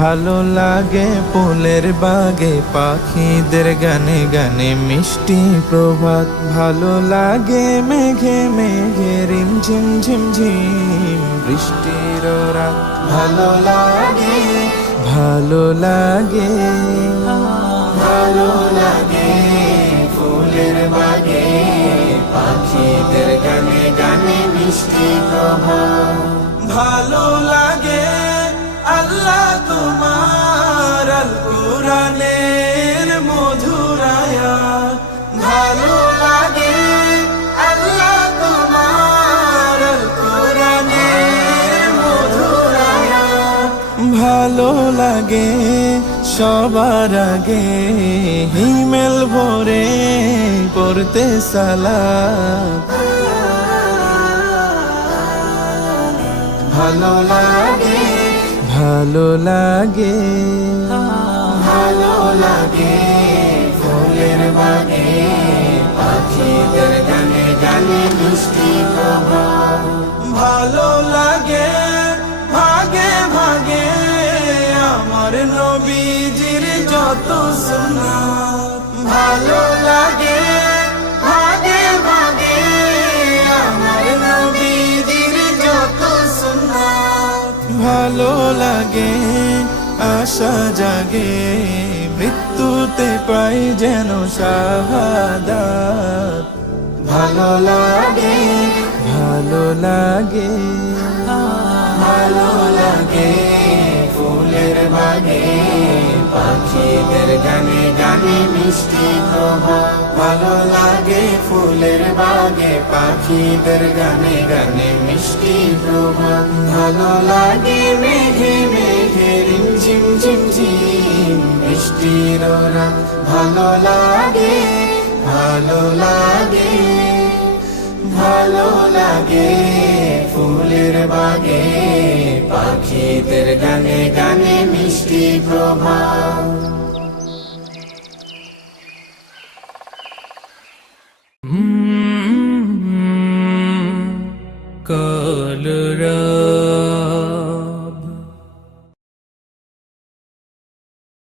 ভালো লাগে ফুলের বাগে পাখিদের গানে গানে মিষ্টি প্রভাত। ভালো লাগে মেঘে মেঘে রিমঝিম ঝিমঝিম বৃষ্টির রাত। ভালো লাগে ভালো লাগে ভালো লাগে ফুলের বাগে পাখিদের গানে গানে মিষ্টি প্রভাত। ভালো লাগে আল্লাহ তোমার আল কুরআনের মধুর আয়াত। ভালো লাগে আল্লাহ তোমার আল কুরআনের মধুর আয়াত। ভালো লাগে সবার আগে হিমেল ভরে পড়তে সালাত। ভালো লাগে ভালো লাগে ভালো লাগে ফুলের বাগে পাখিদের গানে গানে মিষ্টি প্রভাত। ভালো লাগে ভাগে ভাগে আমার নবীজির যত সুন্নাত। ভালো লাগে ভাগে ভাগে আমার নবীজির যত সুন্নাত। ভালো লাগে আশা জাগে মৃত্যুতে পাই যেন শাহাদাত। ভালো লাগে ভালো লাগে ভালো লাগে ফুলের বাগে পাখিদের গানে গানে মিষ্টি প্রভাত। ভালো লাগে ফুলের বাগে পাখিদের গানে গানে মিষ্টি প্রভাত। ভালো লাগে মেঘে মেঘে রিমঝিম ঝিমঝিম বৃষ্টির রাত। ভালো লাগে ভালো লাগে ভালো লাগে ফুলের বাগে পাখিদের গানে গানে মিষ্টি প্রভাত।